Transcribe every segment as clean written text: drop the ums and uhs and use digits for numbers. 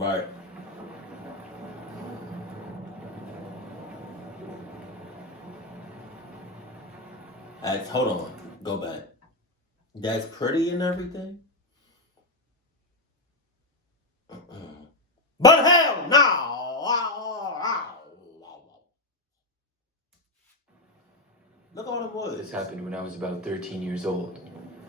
Right. Hold on. Go back. That's pretty and everything. But hell no! Look at all the woods. This happened when I was about 13 years old.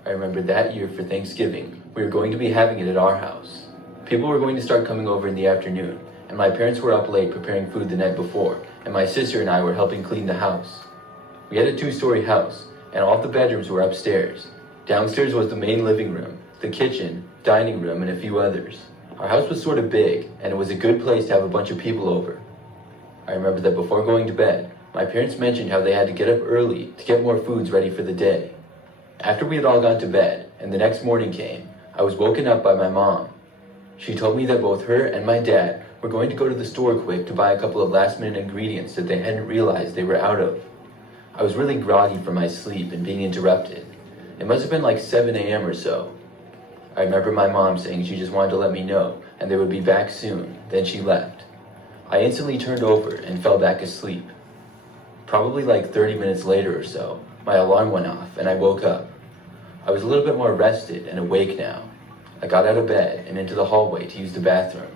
I remember that year for Thanksgiving, we were going to be having it at our house. People were going to start coming over in the afternoon, and my parents were up late preparing food the night before, and my sister and I were helping clean the house. We had a 2-story house, and all of the bedrooms were upstairs. Downstairs was the main living room, the kitchen, dining room, and a few others. Our house was sort of big, and it was a good place to have a bunch of people over. I remember that before going to bed, my parents mentioned how they had to get up early to get more foods ready for the day. After we had all gone to bed, and the next morning came, I was woken up by my mom. She told me that both her and my dad were going to go to the store quick to buy a couple of last-minute ingredients that they hadn't realized they were out of. I was really groggy from my sleep and being interrupted. It must have been like 7 a.m. or so. I remember my mom saying she just wanted to let me know and they would be back soon, then she left. I instantly turned over and fell back asleep. Probably like 30 minutes later or so, my alarm went off and I woke up. I was a little bit more rested and awake now. I got out of bed and into the hallway to use the bathroom.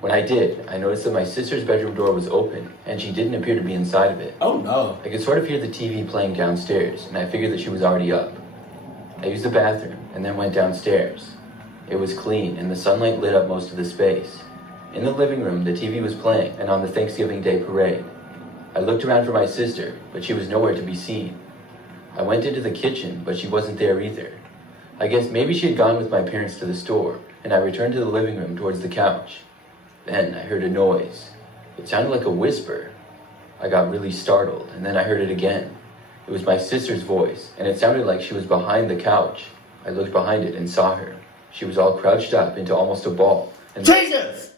When I did, I noticed that my sister's bedroom door was open and she didn't appear to be inside of it. Oh no. I could sort of hear the TV playing downstairs and I figured that she was already up. I used the bathroom and then went downstairs. It was clean and the sunlight lit up most of the space. In the living room, the TV was playing and on the Thanksgiving Day parade. I looked around for my sister, but she was nowhere to be seen. I went into the kitchen, but she wasn't there either. I guess maybe she had gone with my parents to the store, and I returned to the living room towards the couch. Then I heard a noise. It sounded like a whisper. I got really startled, and then I heard it again. It was my sister's voice, and it sounded like she was behind the couch. I looked behind it and saw her. She was all crouched up into almost a ball. And Jesus!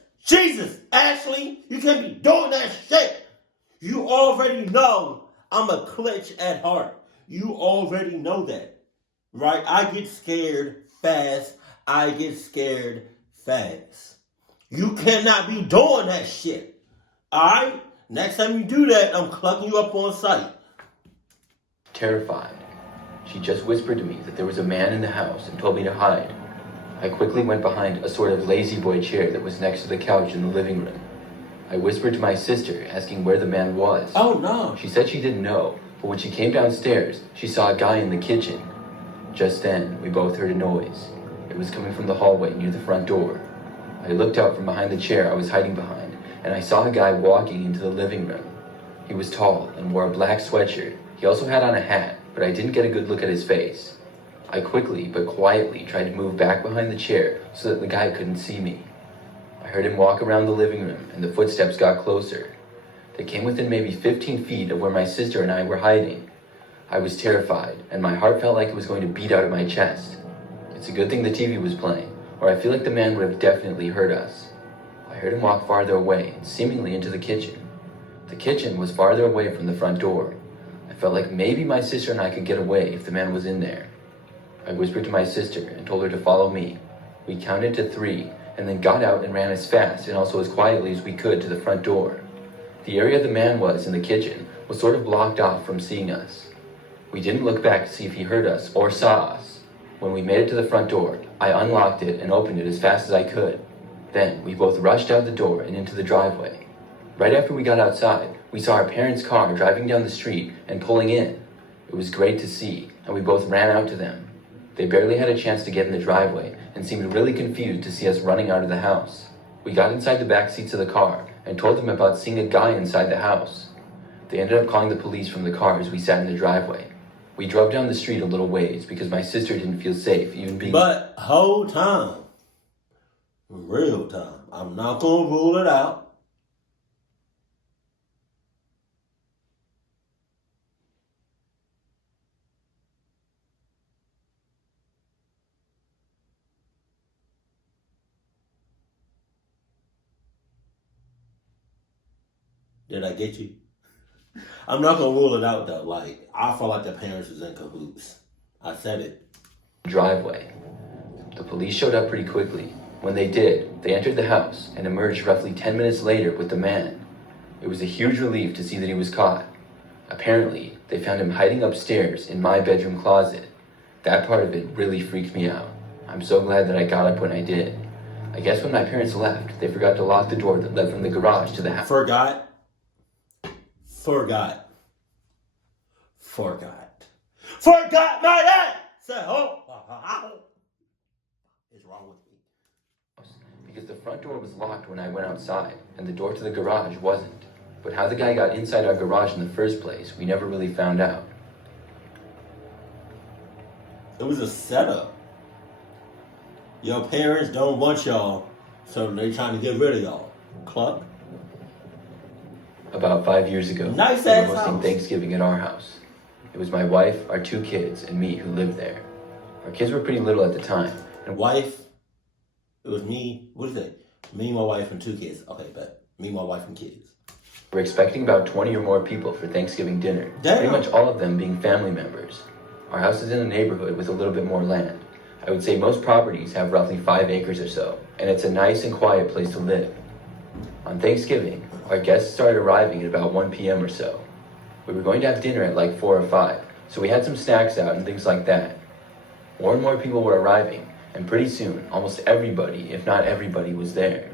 Ashley, you can't be doing that shit! You already know I'm a glitch at heart. You already know that. Right? I get scared fast. You cannot be doing that shit. Alright? Next time you do that, I'm clucking you up on sight. Terrified, she just whispered to me that there was a man in the house and told me to hide. I quickly went behind a sort of lazy boy chair that was next to the couch in the living room. I whispered to my sister, asking where the man was. Oh no. She said she didn't know, but when she came downstairs, she saw a guy in the kitchen. Just then, we both heard a noise. It was coming from the hallway near the front door. I looked out from behind the chair I was hiding behind, and I saw a guy walking into the living room. He was tall and wore a black sweatshirt. He also had on a hat, but I didn't get a good look at his face. I quickly but quietly tried to move back behind the chair so that the guy couldn't see me. I heard him walk around the living room, and the footsteps got closer. They came within maybe 15 feet of where my sister and I were hiding. I was terrified, and my heart felt like it was going to beat out of my chest. It's a good thing the TV was playing, or I feel like the man would have definitely heard us. I heard him walk farther away, seemingly into the kitchen. The kitchen was farther away from the front door. I felt like maybe my sister and I could get away if the man was in there. I whispered to my sister and told her to follow me. We counted to 3, and then got out and ran as fast and also as quietly as we could to the front door. The area the man was in the kitchen was sort of blocked off from seeing us. We didn't look back to see if he heard us or saw us. When we made it to the front door, I unlocked it and opened it as fast as I could. Then we both rushed out the door and into the driveway. Right after we got outside, we saw our parents' car driving down the street and pulling in. It was great to see, and we both ran out to them. They barely had a chance to get in the driveway and seemed really confused to see us running out of the house. We got inside the back seats of the car and told them about seeing a guy inside the house. They ended up calling the police from the car as we sat in the driveway. We drove down the street a little ways because my sister didn't feel safe even being... But whole time, real time, I'm not gonna rule it out. Did I get you? I'm not gonna rule it out though. Like, I feel like the parents was in cahoots. I said it. driveway. The police showed up pretty quickly, When they did, they entered the house and emerged roughly 10 minutes later with the man. It was a huge relief to see that he was caught. Apparently, they found him hiding upstairs in my bedroom closet. That part of it really freaked me out. I'm so glad that I got up when I did. I guess when my parents left, they forgot to lock the door that led from the garage to the house. Forgot. Forgot my dad. Say, oh, what's wrong with me? Because the front door was locked when I went outside, and the door to the garage wasn't. But how the guy got inside our garage in the first place, we never really found out. It was a setup. Your parents don't want y'all, so they trying to get rid of y'all. Cluck. About 5 years ago, Nice we were ass hosting house. Thanksgiving at our house. It was my wife, our 2 kids, and me who lived there. Our kids were pretty little at the time, and Wife. It was me. What is it? Me, my wife, and 2 kids. Okay, bet. Me, my wife, and kids. we're expecting about 20 or more people for Thanksgiving dinner. Damn. Pretty much all of them being family members. Our house is in a neighborhood with a little bit more land. I would say most properties have roughly 5 acres or so, and it's a nice and quiet place to live. On Thanksgiving, our guests started arriving at about 1 p.m. or so. We were going to have dinner at like 4 or 5, so we had some snacks out and things like that. More and more people were arriving, and pretty soon, almost everybody, if not everybody, was there.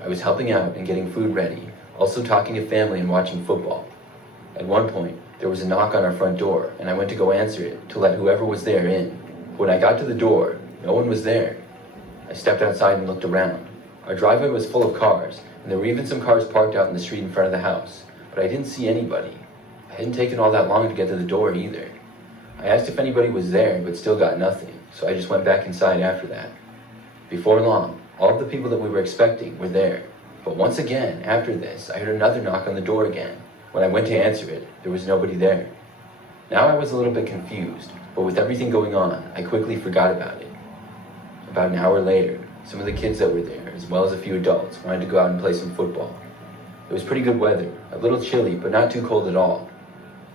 I was helping out and getting food ready, also talking to family and watching football. At one point, there was a knock on our front door, and I went to go answer it to let whoever was there in. When I got to the door, no one was there. I stepped outside and looked around. Our driveway was full of cars, and there were even some cars parked out in the street in front of the house, but I didn't see anybody. I hadn't taken all that long to get to the door either. I asked if anybody was there, but still got nothing, so I just went back inside after that. Before long, all of the people that we were expecting were there, but once again, after this, I heard another knock on the door again. When I went to answer it, there was nobody there. Now I was a little bit confused, but with everything going on, I quickly forgot about it. About an hour later, some of the kids that were there, as well as a few adults, wanted to go out and play some football. It was pretty good weather, a little chilly, but not too cold at all.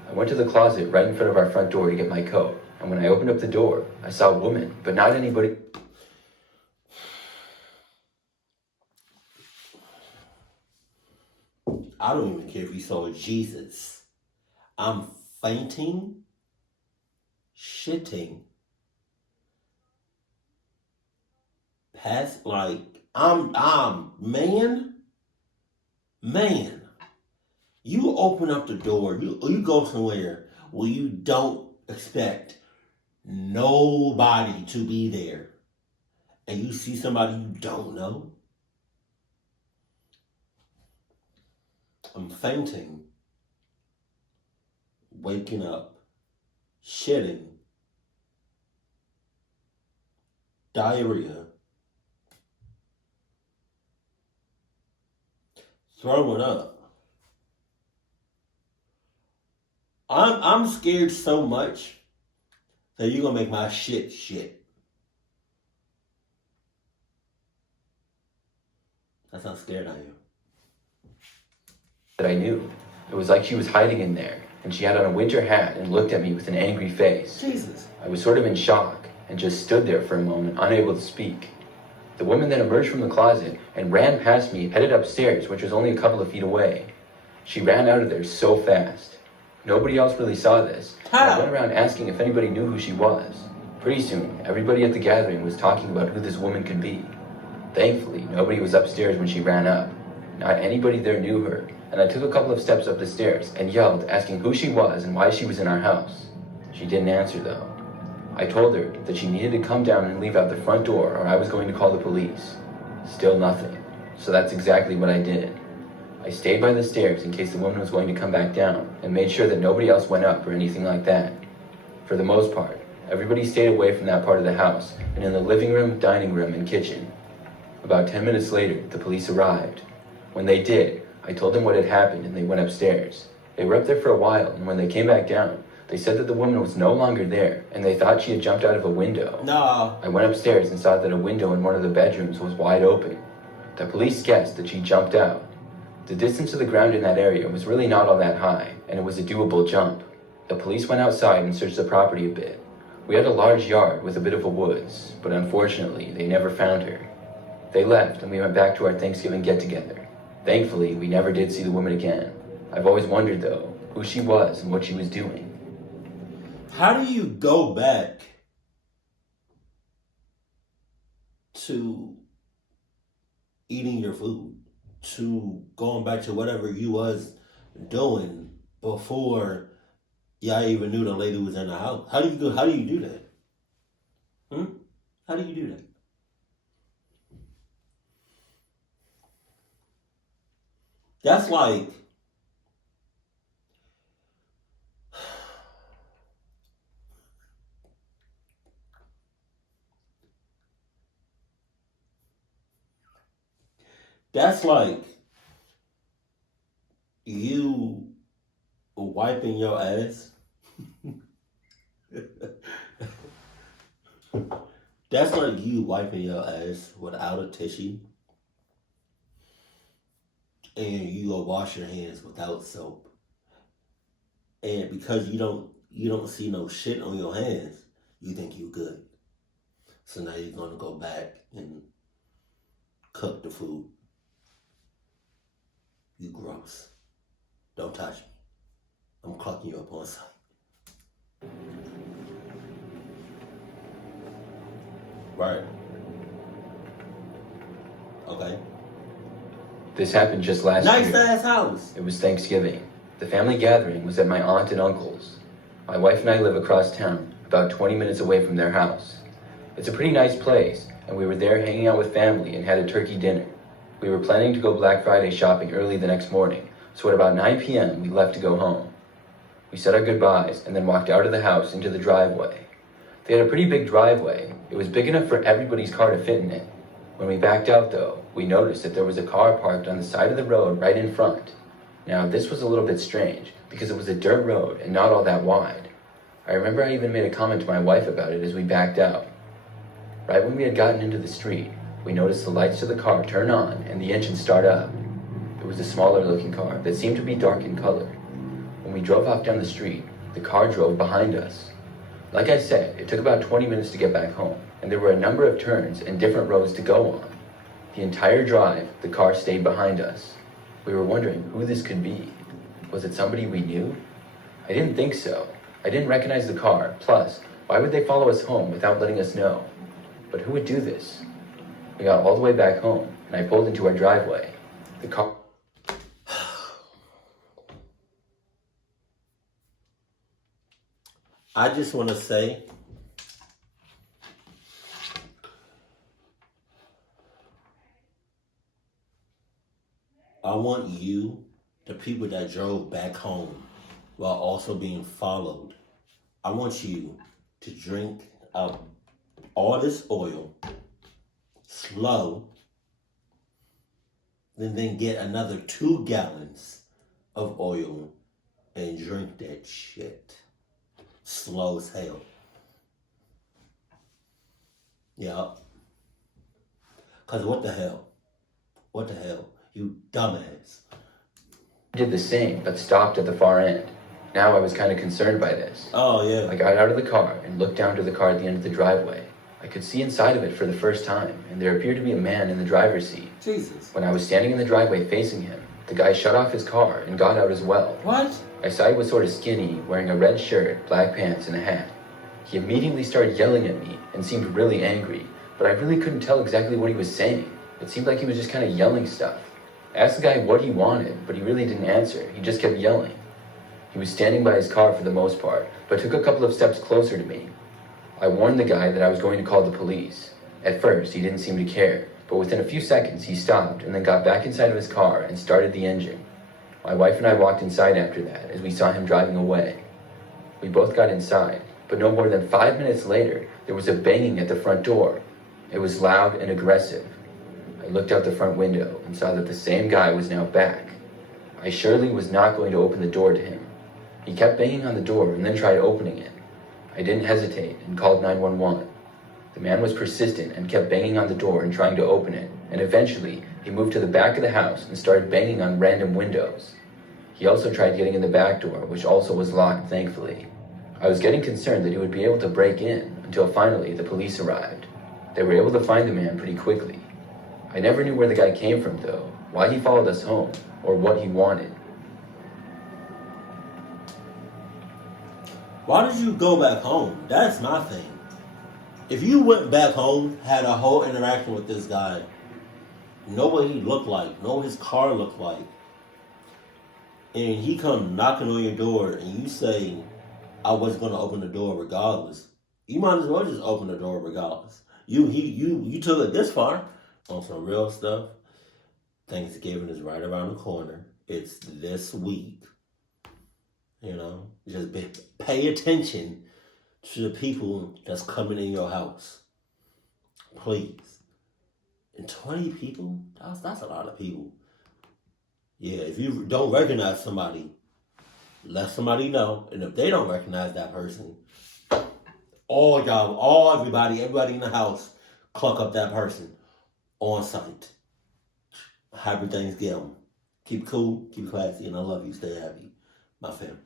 I went to the closet right in front of our front door to get my coat, and when I opened up the door, I saw a woman, but not anybody. I don't even care if you saw Jesus. I'm fainting, shitting, past like man. You open up the door. You go somewhere where you don't expect nobody to be there, and you see somebody you don't know. I'm fainting, waking up, shitting, diarrhea, throwing up. I'm scared so much that you're gonna make my shit. That's how scared I am. That I knew. It was like she was hiding in there, and she had on a winter hat and looked at me with an angry face. Jesus. I was sort of in shock and just stood there for a moment, unable to speak. The woman then emerged from the closet and ran past me, headed upstairs, which was only a couple of feet away. She ran out of there so fast. Nobody else really saw this, and I went around asking if anybody knew who she was. Pretty soon, everybody at the gathering was talking about who this woman could be. Thankfully, nobody was upstairs when she ran up. Not anybody there knew her, and I took a couple of steps up the stairs and yelled, asking who she was and why she was in our house. She didn't answer though. I told her that she needed to come down and leave out the front door or I was going to call the police. Still nothing, so that's exactly what I did. I stayed by the stairs in case the woman was going to come back down and made sure that nobody else went up or anything like that. For the most part, everybody stayed away from that part of the house and in the living room, dining room, and kitchen. About 10 minutes later, the police arrived. When they did, I told them what had happened and they went upstairs. They were up there for a while, and when they came back down, they said that the woman was no longer there and they thought she had jumped out of a window. No. I went upstairs and saw that a window in one of the bedrooms was wide open. The police guessed that she jumped out. The distance to the ground in that area was really not all that high, and it was a doable jump. The police went outside and searched the property a bit. We had a large yard with a bit of a woods, but unfortunately, they never found her. They left, and we went back to our Thanksgiving get-together. Thankfully, we never did see the woman again. I've always wondered, though, who she was and what she was doing. How do you go back to eating your food, to going back to whatever you was doing before y'all even knew the lady was in the house? How do you do that? How do you do that? That's like you wiping your ass. That's like you wiping your ass without a tissue, and you go wash your hands without soap. And because you don't see no shit on your hands, you think you good. So now you're gonna go back and cook the food. You gross. Don't touch me. I'm clucking you up on sight. Right. Okay. This happened just last year. Nice ass house. It was Thanksgiving. The family gathering was at my aunt and uncle's. My wife and I live across town, about 20 minutes away from their house. It's a pretty nice place, and we were there hanging out with family and had a turkey dinner. We were planning to go Black Friday shopping early the next morning, so at about 9 p.m. we left to go home. We said our goodbyes and then walked out of the house into the driveway. They had a pretty big driveway. It was big enough for everybody's car to fit in it. When we backed out though, we noticed that there was a car parked on the side of the road right in front. Now this was a little bit strange because it was a dirt road and not all that wide. I remember I even made a comment to my wife about it as we backed out. Right when we had gotten into the street, we noticed the lights to the car turn on and the engine start up. It was a smaller looking car that seemed to be dark in color. When we drove off down the street, the car drove behind us. Like I said, it took about 20 minutes to get back home, and there were a number of turns and different roads to go on. The entire drive, the car stayed behind us. We were wondering who this could be. Was it somebody we knew? I didn't think so. I didn't recognize the car. Plus, why would they follow us home without letting us know? But who would do this? We got all the way back home, and I pulled into our driveway. The car... I just want to say, I want you, the people that drove back home while also being followed, I want you to drink up all this oil, slow, and then get another 2 gallons of oil and drink that shit. Slow as hell. Yeah. Cause what the hell? What the hell? You dumbass. did the same, but stopped at the far end. Now I was kind of concerned by this. Oh, yeah. I got out of the car and looked down to the car at the end of the driveway. I could see inside of it for the first time, and there appeared to be a man in the driver's seat. Jesus. When I was standing in the driveway facing him, the guy shut off his car and got out as well. What? I saw he was sort of skinny, wearing a red shirt, black pants, and a hat. He immediately started yelling at me and seemed really angry, but I really couldn't tell exactly what he was saying. It seemed like he was just kind of yelling stuff. I asked the guy what he wanted, but he really didn't answer. He just kept yelling. He was standing by his car for the most part, but took a couple of steps closer to me. I warned the guy that I was going to call the police. At first, he didn't seem to care, but within a few seconds, he stopped and then got back inside of his car and started the engine. My wife and I walked inside after that as we saw him driving away. We both got inside, but no more than 5 minutes later, there was a banging at the front door. It was loud and aggressive. I looked out the front window and saw that the same guy was now back. I surely was not going to open the door to him. He kept banging on the door and then tried opening it. I didn't hesitate and called 911. The man was persistent and kept banging on the door and trying to open it, and eventually he moved to the back of the house and started banging on random windows. He also tried getting in the back door, which also was locked, thankfully. I was getting concerned that he would be able to break in until finally the police arrived. They were able to find the man pretty quickly. I never knew where the guy came from, though, why he followed us home, or what he wanted. Why did you go back home? That's my thing. If you went back home, had a whole interaction with this guy, know what he looked like, know what his car looked like, and he come knocking on your door and you say, I was gonna open the door regardless, you might as well just open the door regardless. You took it this far on some real stuff. Thanksgiving is right around the corner. It's this week. Just pay attention to the people that's coming in your house. Please. And 20 people? That's a lot of people. Yeah, if you don't recognize somebody, let somebody know. And if they don't recognize that person, everybody in the house, cluck up that person on site. Happy Thanksgiving. Keep cool, keep classy, and I love you. Stay happy. My family.